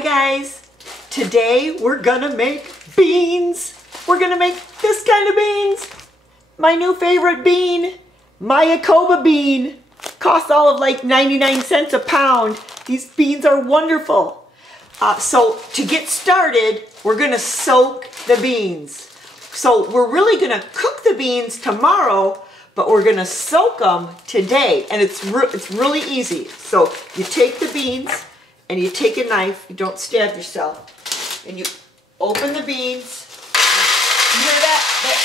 Hi guys, today we're gonna make beans. We're gonna make this kind of beans. My new favorite bean, Mayacoba bean. Costs all of like 99 cents a pound. These beans are wonderful. So to get started, we're gonna soak the beans. So we're really gonna cook the beans tomorrow, but we're gonna soak them today. And it's really easy. So you take the beans and you take a knife, you don't stab yourself, and you open the beans. You hear that?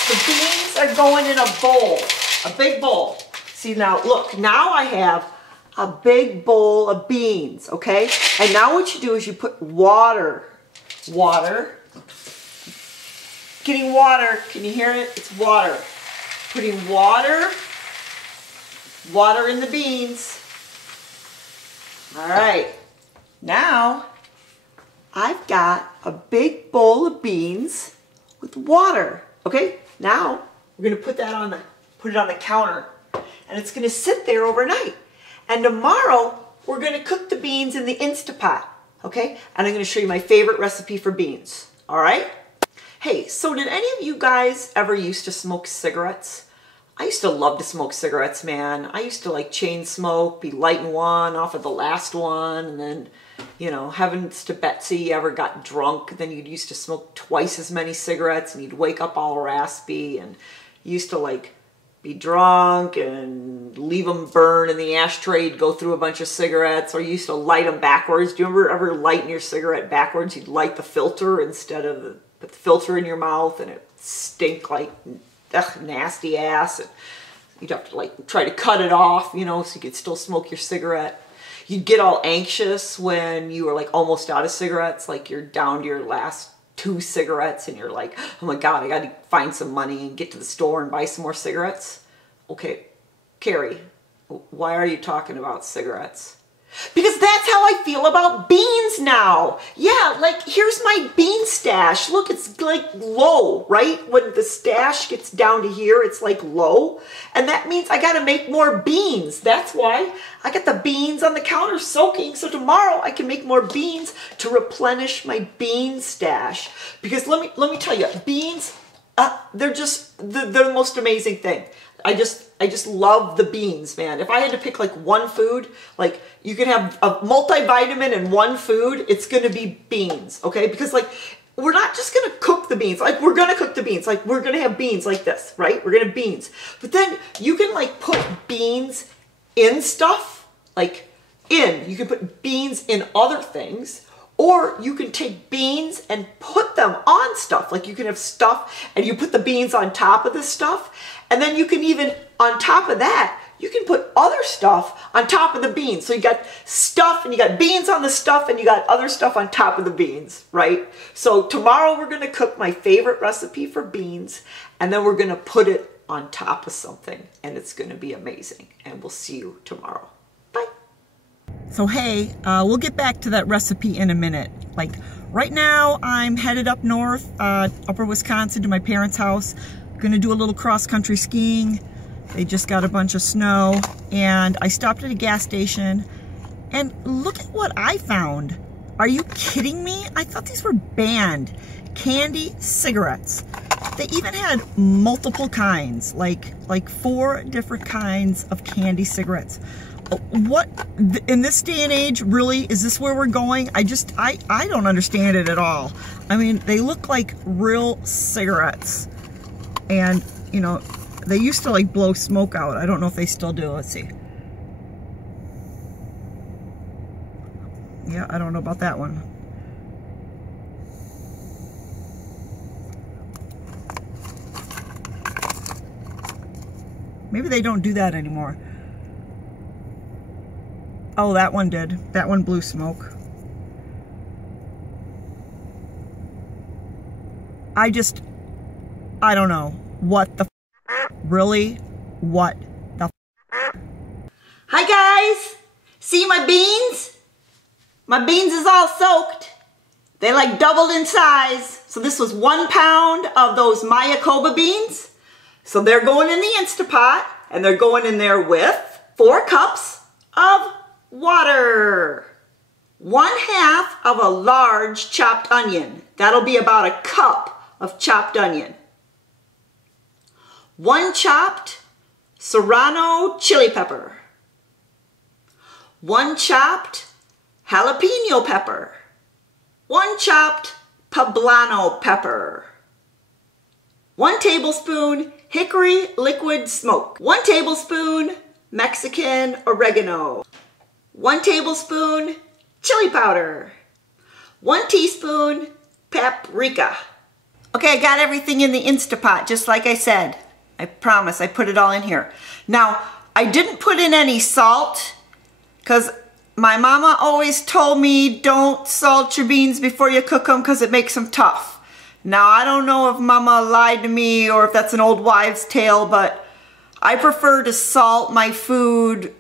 The beans are going in a bowl, a big bowl. See now, look, now I have a big bowl of beans, okay? And now what you do is you put water, getting water, can you hear it? It's water. Putting water in the beans. All right, now I've got a big bowl of beans with water, okay? Now we're gonna put it on the counter, and it's gonna sit there overnight. And tomorrow we're gonna cook the beans in the Instapot, okay? And I'm gonna show you my favorite recipe for beans, all right? Hey, so did any of you guys ever used to smoke cigarettes? I used to love to smoke cigarettes, man. I used to like chain smoke, be lighting one off of the last one, and then, you know, heavens to Betsy, you ever got drunk, then you'd used to smoke twice as many cigarettes and you'd wake up all raspy, and you used to like be drunk and leave them burn in the ashtray. You'd go through a bunch of cigarettes, or you used to light them backwards. Do you ever lighting your cigarette backwards? You'd light the filter instead of put the filter in your mouth, and it stink like nasty ass, and you'd have to like try to cut it off, you know, so you could still smoke your cigarette. You'd get all anxious when you were like almost out of cigarettes, like you're down to your last 2 cigarettes and you're like, oh my God, I gotta find some money and get to the store and buy some more cigarettes. Okay, Carrie, why are you talking about cigarettes? Because that's how I feel about beans now. Yeah, like here's my bean stash. Look, it's like low, right? When the stash gets down to here, it's like low. And that means I gotta make more beans. That's why I got the beans on the counter soaking. So tomorrow I can make more beans to replenish my bean stash. Because let me tell you, beans, they're just the most amazing thing. I just love the beans, man. If I had to pick like one food, like you can have a multivitamin in one food, it's gonna be beans, okay? Because like, we're not just gonna cook the beans, like we're gonna cook the beans, like we're gonna have beans like this, right? We're gonna have beans. But then you can like put beans in stuff, you can put beans in other things, or you can take beans and put them on stuff. Like you can have stuff and you put the beans on top of this stuff. And then you can even, on top of that, you can put other stuff on top of the beans. So you got stuff and you got beans on the stuff and you got other stuff on top of the beans, right? So tomorrow we're gonna cook my favorite recipe for beans, and then we're gonna put it on top of something, and it's gonna be amazing. And we'll see you tomorrow. Bye. So hey, we'll get back to that recipe in a minute. Like right now I'm headed up north, upper Wisconsin, to my parents' house. Gonna do a little cross-country skiing. They just got a bunch of snow, and I stopped at a gas station, and look at what I found. Are you kidding me? I thought these were banned. Candy cigarettes. They even had multiple kinds, like 4 different kinds of candy cigarettes. What, in this day and age, really, is this where we're going? I don't understand it at all. I mean, they look like real cigarettes. And, you know, they used to like blow smoke out. I don't know if they still do. Let's see. Yeah, I don't know about that one. Maybe they don't do that anymore. Oh, that one did. That one blew smoke. I don't know. What the really? What the Hi guys! See my beans? My beans is all soaked. They like doubled in size. So this was 1 pound of those Mayacoba beans. So they're going in the Instapot, and they're going in there with 4 cups of water. 1/2 of a large chopped onion. That'll be about a cup of chopped onion. 1 chopped serrano chili pepper. 1 chopped jalapeno pepper. 1 chopped poblano pepper. 1 tablespoon hickory liquid smoke. 1 tablespoon Mexican oregano. 1 tablespoon chili powder. 1 teaspoon paprika. Okay, I got everything in the Instapot, just like I said. I promise, I put it all in here. Now, I didn't put in any salt, because my mama always told me don't salt your beans before you cook them because it makes them tough. Now, I don't know if mama lied to me or if that's an old wives' tale, but I prefer to salt my food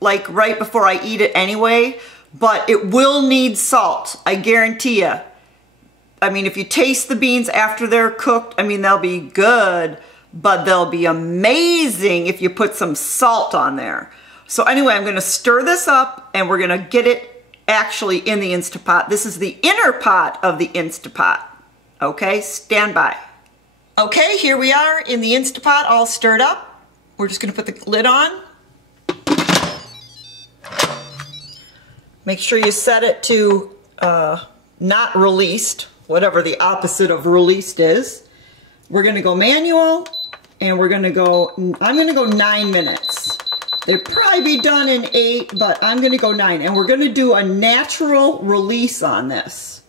like right before I eat it anyway, but it will need salt, I guarantee you. I mean, if you taste the beans after they're cooked, I mean, they'll be good, but they'll be amazing if you put some salt on there. So anyway, I'm gonna stir this up and we're gonna get it actually in the Instapot. This is the inner pot of the Instapot. Okay, stand by. Okay, here we are in the Instapot all stirred up. We're just gonna put the lid on. Make sure you set it to not released, whatever the opposite of released is. We're gonna go manual and we're gonna go, I'm gonna go 9 minutes. They'd probably be done in 8, but I'm gonna go 9. And we're gonna do a natural release on this,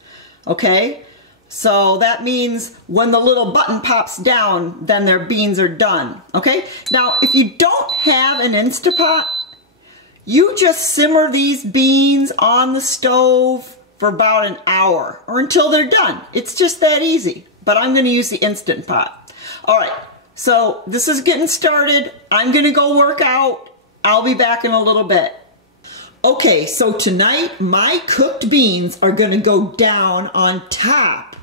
okay? So that means when the little button pops down, then their beans are done, okay? Now, if you don't have an Instapot, you just simmer these beans on the stove for about an hour or until they're done. It's just that easy, but I'm gonna use the Instant Pot. All right, so this is getting started. I'm gonna go work out. I'll be back in a little bit. Okay, so tonight my cooked beans are gonna go down on top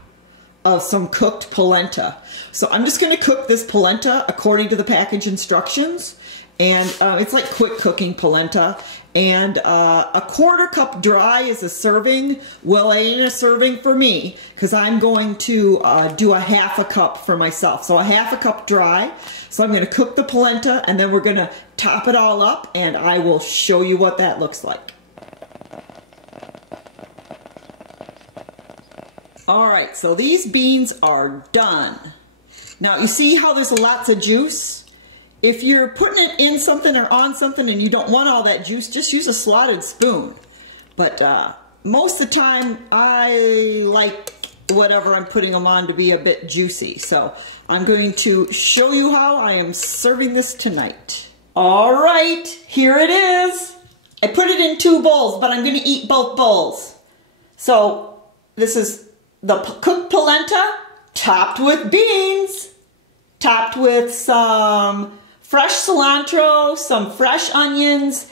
of some cooked polenta. So I'm just gonna cook this polenta according to the package instructions. And it's like quick cooking polenta. And a 1/4 cup dry is a serving. Well, it ain't a serving for me because I'm going to do a 1/2 cup for myself. So a 1/2 cup dry. So I'm gonna cook the polenta and then we're gonna top it all up and I will show you what that looks like. All right, so these beans are done. Now you see how there's lots of juice? If you're putting it in something or on something and you don't want all that juice, just use a slotted spoon. But most of the time, I like whatever I'm putting them on to be a bit juicy. So I'm going to show you how I am serving this tonight. All right, here it is. I put it in 2 bowls, but I'm going to eat both bowls. So this is the cooked polenta topped with beans, topped with some fresh cilantro, some fresh onions,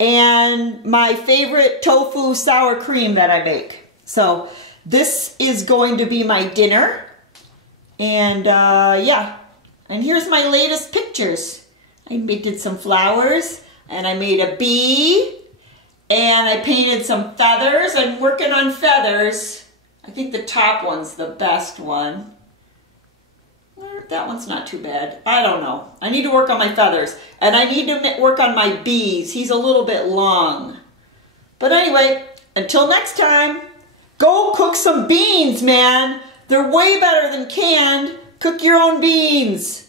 and my favorite tofu sour cream that I make. So this is going to be my dinner. And yeah, and here's my latest pictures. I did some flowers, and I made a bee, and I painted some feathers. I'm working on feathers. I think the top one's the best one. That one's not too bad. I don't know. I need to work on my feathers. And I need to work on my bees. He's a little bit long. But anyway, until next time, go cook some beans, man. They're way better than canned. Cook your own beans.